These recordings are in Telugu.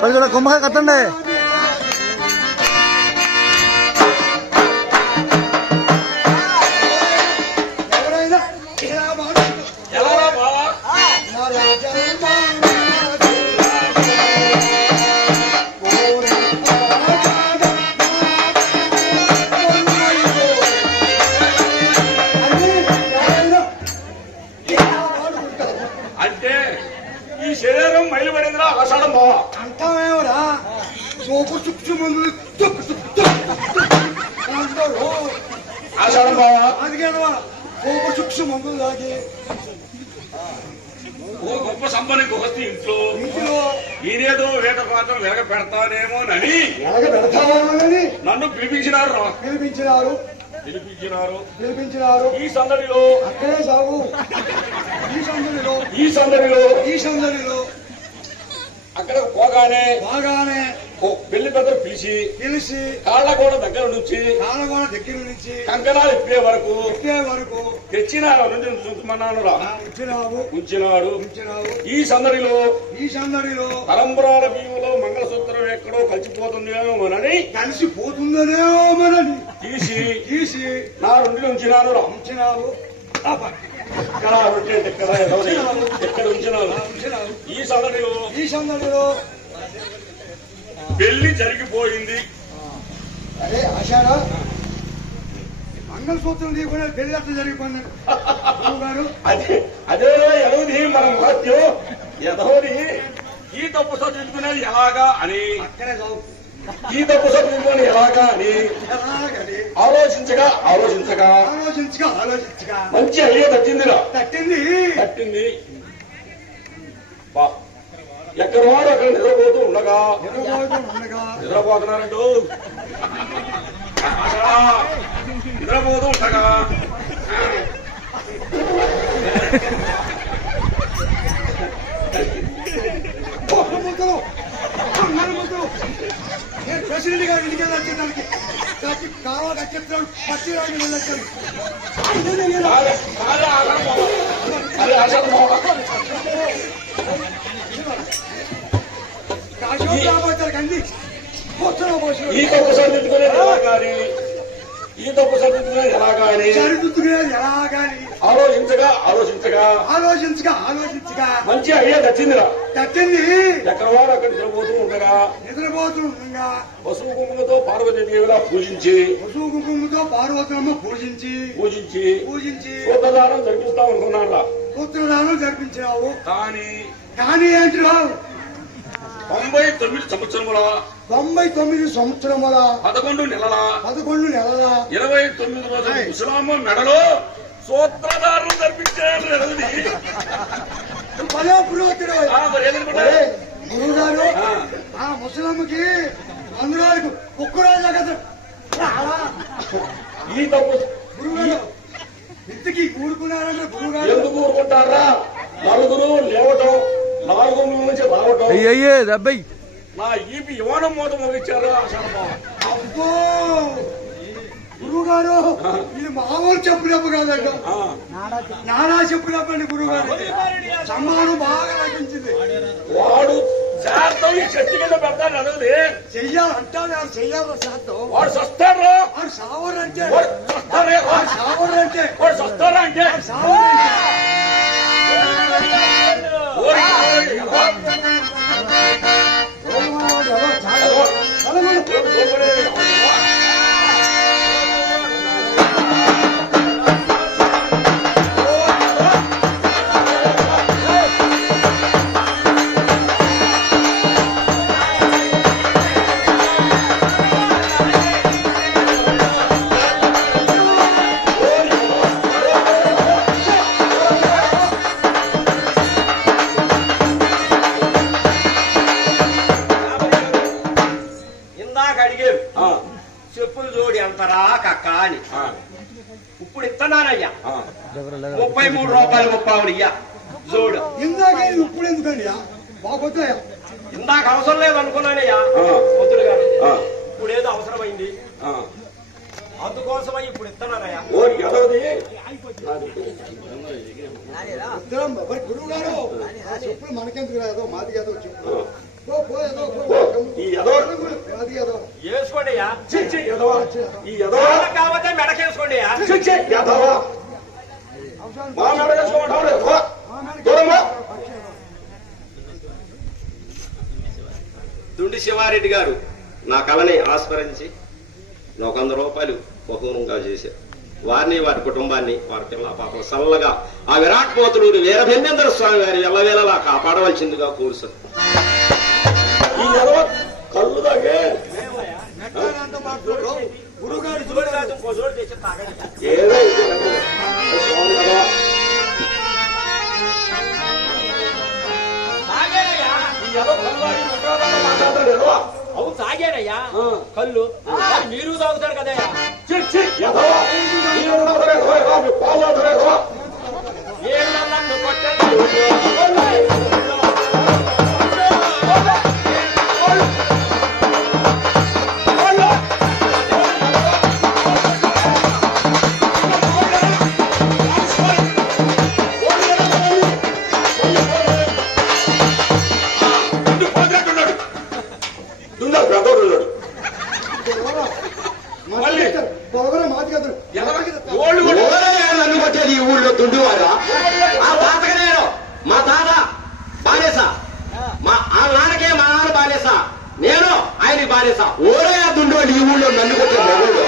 కొంచెం గుమ్మకాయ కట్టండి. అంటే ఈ శరీరం మైలుపడిందిరా ఆషాఢం బావా అంటావేమరా సోపు చుక్కు ముందు ఆషాఢం బావా అది కదవా సోపు చుక్కు ముందు దాగి ఓ గొప్ప సంపన్నికి వస్తే ఇంట్లో ఇంట్లో ఈయనేదో వేట పాత్రం వెలగ పెడతానేమోనని ఎలాగ పెడతామని నన్ను పిలిపించినారు పిలిపించినారు ఈ సందడిలో అక్కడే సాగు ఈ సందడిలో అక్కడ పోగానే బాగానే ఓ పెళ్లి పెద్దలు పిలిచి కాళ్ళ కూడా దగ్గర నుంచి కంకణాలు ఇప్పే వరకు తెచ్చిన నుండి ఉంచినాడు. ఈ సందడిలో తలంబరాల బియ్యంలో మంగళసూత్రం ఎక్కడో కలిసిపోతుందేమోనని తీసి నా నుండి ఉంచినావు. ఎక్కడ ఉంచినావు. ఈ సందడిలో పెళ్లి జరిగిపోయింది. అరే ఆషాఢ మంగళసూత్రం తీయకుండా పెళ్లి అట్లా జరిగిపోయింది అదే ఎదవది మన మహత్యం. ఎదవది ఈ తప్పు చదువుకునేది ఎలాగా అని ఆలోచించగా మంచి ఐడియా తట్టింది. ఎక్కడ వాడు అక్కడ నిద్రపోతూ ఉండగా నిద్రపోతున్నారంటూ నేను ప్రెసిడెంట్ గారు ఇంటికి వెళ్ళడానికి కావాలి చెప్తాను పచ్చి రాజు వెళ్ళొచ్చాను కండి ఈ తప్పు సరిదిద్దుకునేది ఎలాగాని ఆలోచించగా మంచి ఐడియా తట్టింది. ఎక్కడ వాడు అక్కడ నిద్రపోతూ ఉండగా పసుపు కుంకుమతో పార్వతీదేవిలా పూజించి పూజించి సూత్రదానం జరిపిస్తాం అనుకున్నారా? సూత్రదానం జరిపించినావు. కానీ ఏంటిరావు 99 సంవత్సరముల 11 నెలల 29 రోజులు ముసలామ్మ మెడలో సూత్రధారం జరిపించారు. గురువు గారు ఆ ముసలమ్మకి అందులోకి కుక్కరాజు కదా ఈ తప్పు గురువు గారు ఇంతకీ ఊరుకున్నారంటే గురువు గారు ఎందుకు ఊరుకుంటారా? నలుగురు లేవటం 4 నుంచి రావటం నా ఈపి యువనం మూత ముగించారు. అబ్బో గురువు గారు ఇది మామూలు చెప్పులప్పు కాదంట, నానా చెప్పులప్పండి. గురువు గారు సమ్మానం బాగా నటించింది. వాడు శాతం ఈ చెట్టు కింద పెడతాడు అడగది చెయ్యాలంటాడు. చెయ్యాలి శాతం వాడు సస్తారా? వాడు సావరంటే వాడు సస్తారా అంటే ఎంతరా కక్క అని. ఆ, ఇప్పుడు ఇస్తున్నానయ్యా ఆ. 33 రూపాయలు 30 ఇయ్యా చూడు. ఇందాక ఇది ఇప్పుడు ఎందుకండి బాగొద్దాయా ఇందాక అవసరం లేదు అనుకున్నానయ్యా వద్దులు గారు. ఇప్పుడు ఏదో అవసరమైంది అందుకోసమై ఇప్పుడు ఇస్తున్నానయ్యా. ఓరి ఎదవది మరి గురువు గారు ఆ చెప్పులు మనకెందుకు రాదో మాది ఏదో చెప్పు ఈ ఎదవ అది ఏదో వేసుకోండి అయ్యా. ఛీ, ఛీ, ఎదవ ఈ ఎదవ కాకపోతే మెడకేసుకోండి అయ్యా. ఛీ, ఛీ, ఎదవ మా మేడ చేసుకోమంటావు ఎదవ దూరమ్మా. దుండి శివారెడ్డి గారు నా కళని ఆస్మరించి 100 రూపాయలు బహుమానంగా చేశారు. వారిని వారి కుటుంబాన్ని వారి పిల్ల పాప సల్లగా ఆ విరాట్ పోతులూరు వీరభేమేంద్ర స్వామి వారి ఎల్లవేళలా కాపాడవలసిందిగా కోరుసు. ఈ ఎదవ కళ్ళు తాగే గురువు గారు ఏదో ఇది ఎదవ. స్వామి ఎదవ ఈ ఎదవ కళ్ళు తాగి ముఖాలను మాట్లాడతాడు ఎదవ. అవును తాగాడయ్యా కళ్ళు. మీరు తాగుతాడు కదయ్యా. ఛీ, ఛీ, ఎదవ నీళ్ళు తాగుతాడు ఎదవ, ఎదవ, మీ పాలు తాగుతాడు ఎదవ. ఏళ్ళ నన్ను కొట్టండి. దుండు పోతున్నట్టున్నాడు. దుండాలు పెద్దోడు ఉన్నాడు. మళ్ళీ పొగర మాది కదా ఓళ్ళు కూడా నన్ను కొట్టేది ఈ ఊళ్ళో దుండు వారా. ఆ తాతగనేరు మా తాత బానేస, ఆ నాన్నకే మా నాన్న బానేస, నేను ఆయనకి బానేస. ఓరే ఆ దుండు ఈ ఊళ్ళో నన్ను కొట్టే మగోడు.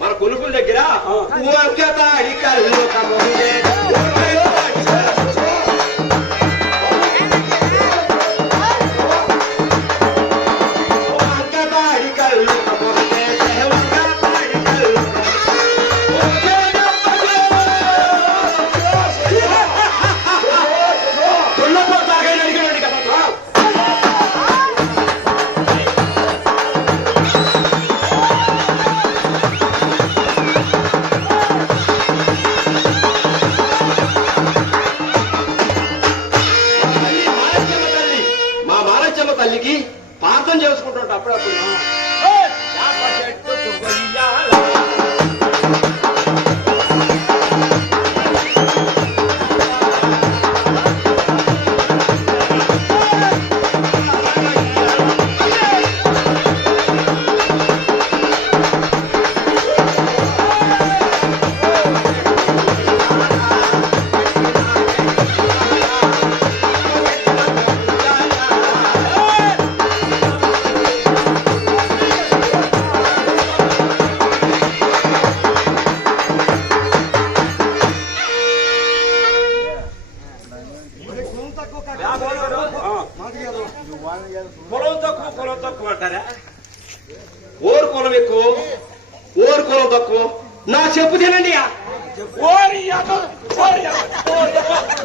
మన కొలుపుల దగ్గర తల్లికి ప్రార్థన చేసుకుంటుంట అప్పుడప్పుడు. కులం తక్కువ అంటారా? ఓరు కులం ఎక్కువ, ఓరు కులం తక్కువ. నా చెప్పు తినండి.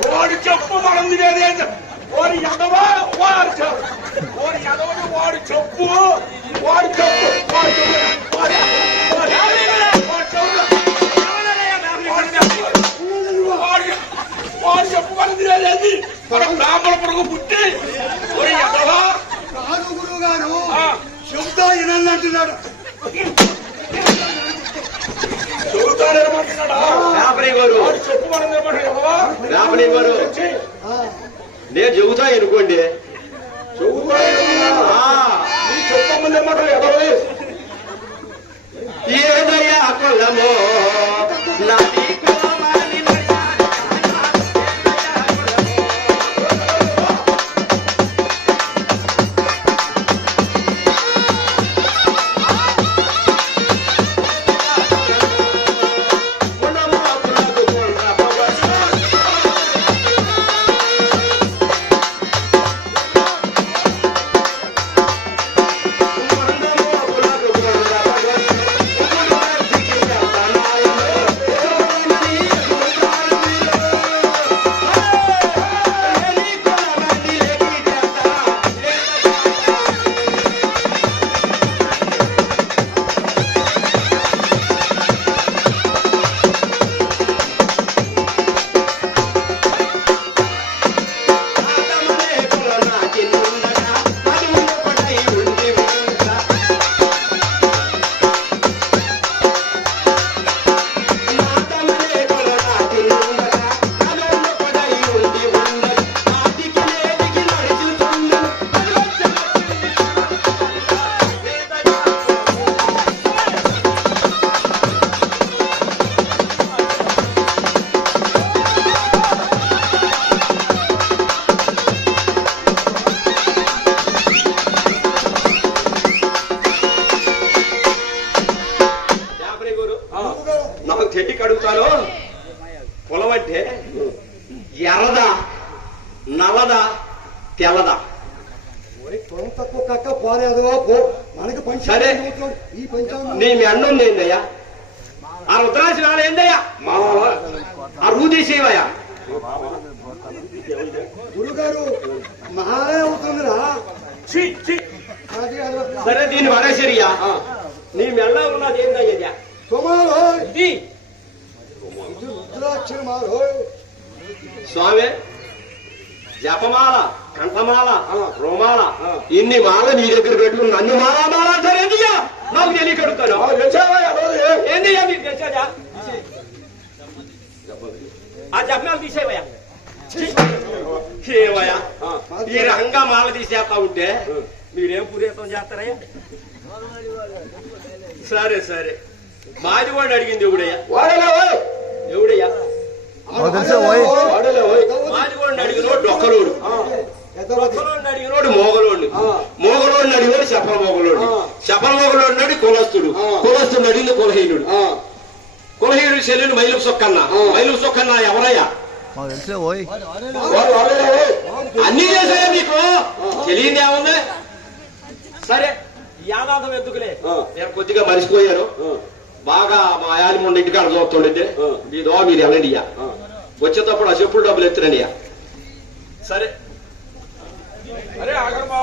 వాడు చెప్పు మనం తినేది. వాడు ఎదవా వాడు చెప్పు, వాడు ఎదవని వాడు చెప్పు, వాడు చెప్పు, వాడు చెప్పు మనం తినేది. మన బ్రాహ్మణ పురుగు పుట్టి వాడు ఎదవా కాదు గురువు గారు చెబుతా వినంటున్నాడు. మాడం తినమంటారు ఎదవా రాపనివ్వరు నేను చెబుతా అనుకోండి నీ చెప్పమ్మని తినమంటారు ఎదవా ఏదయ్యా కొల్లమో నాది కులమాని నాకు చెట్టుకి అడుగుతాను పొలం అంటే ఎర్రదా నల్లదా తెల్లదా పొలం తక్కువ కక్క పోలేదువా పో మనకి సరే. ఈ పంచాంగం నీ మీ అన్నం ఏందయ్యా ఆ రుద్రాక్ష నాడు ఏందయ్యా ఆ రూదేసేవయ్యా గురుగారు మహాలే అవుతుందిరా సరే దీన్ని పడేసరియా నీ మెల్ల ఉన్నది ఏందయ్యా సుమారు ఇది రుద్రాక్షర మారు స్వామి జపమాల కంఠమాల రోమాల ఇన్ని మాల నీ దగ్గర పెట్టుకుని నన్ను మాలా సరేందియా నాకు తెలియకడుతాను ఏందయ్యా మీకు తెలిసాదా ఆ జపమాలు తీసేవయ్యా ఏవయ్యా ఈ రకంగా మాల తీసేస్తా ఉంటే మీరేం పూరేతం చేస్తారయ్యా సరే సరే మాది వాడు అడిగింది ఎవడయ్యా ఎవడయ్యా మాది వాడిని అడిగినోడు డొక్కలోడు డొక్కలోడిని అడిగినోడు మోగలోడు మోగలోడిని అడిగినోడు చెప్పల మోగలోడు చెప్పల మోగలోడిని అడిగి కులస్తుడు కులస్తుడు అడిగింది కులహీనుడు కులహీనుడు చెల్లెలు మైలు సొక్కన్న మైలు సొక్కన్న ఎవరయ్యా అన్ని చేసాయా మీకు తెలియదు ఏముంది సరే యానాదం ఎందుకులే నేను కొద్దిగా మరిచిపోయాను బాగా మా యాలి మొండ ఇంటికాడ చూస్తుండే మీదో మీరు వెళ్ళండి వచ్చేటప్పుడు ఆ చెప్పులు డబ్బులు ఎత్తురండి సరే అరే ఆగమ్మా